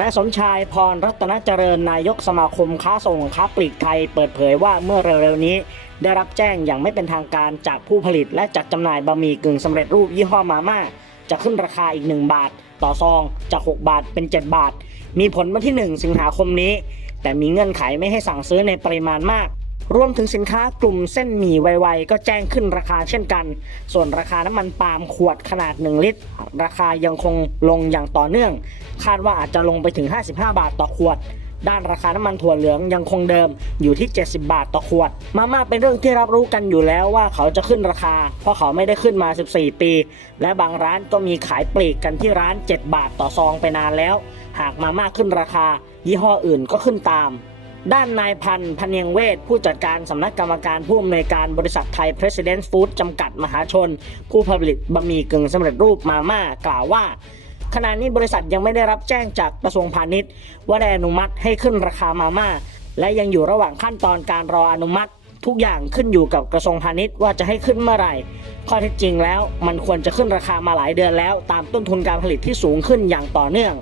นายสมชายพรรัตนเจริญนายกสมาคมค้าส่งค้าปลีกไทยเปิดเผยว่าเมื่อเร็วๆนี้ ได้รับแจ้งอย่างไม่เป็นทางการจากผู้ผลิตและจัดจำหน่ายบะหมี่กึ่งสำเร็จรูปยี่ห้อมาม่าจะขึ้นราคาอีก 1 บาท ต่อซองจาก 6 บาทเป็น 7 บาท มีผลวันที่ 1 สิงหาคมนี้ แต่มีเงื่อนไขไม่ให้สั่งซื้อในปริมาณมาก รวมถึงสินค้ากลุ่มเส้นหมี่ไวๆก็แจ้งขึ้นราคาเช่นกัน ส่วนราคาน้ำมันปาล์มขวดขนาด 1 ลิตร ราคายังคงลงอย่างต่อเนื่อง คาดว่าอาจจะลงไปถึง 55 บาทต่อขวด ด้านราคาน้ำมันถั่วเหลืองยังคงเดิมอยู่ที่ 70 บาทต่อขวด มาม่าเป็นเรื่องที่รับรู้กันอยู่แล้วว่าเขาจะขึ้นราคา เพราะเขาไม่ได้ขึ้นมา 14 ปี และบางร้านก็มีขายปลีกกันที่ร้าน 7 บาทต่อซองไปนานแล้ว หากมาม่าขึ้นราคา ยี่ห้ออื่นก็ขึ้นตาม ด้านนายพันธ์พเนียงเวทผู้จัดการสำนักกรรมการผู้อำนวยการบริษัทไทย President Food จำกัดมหาชน ผู้ผลิตบะหมี่กึ่งสำเร็จรูปมาม่ากล่าวว่าขณะนี้บริษัทยังไม่ได้รับแจ้งจากกระทรวงพาณิชย์ ว่าได้อนุมัติให้ขึ้นราคามาม่า และยังอยู่ระหว่างขั้นตอนการรออนุมัติ ทุกอย่างขึ้นอยู่กับกระทรวงพาณิชย์ว่าจะให้ขึ้นเมื่อไหร่ ข้อเท็จจริงแล้วมันควรจะขึ้นราคามาหลายเดือนแล้ว ตามต้นทุนการผลิตที่สูงขึ้นอย่างต่อเนื่อง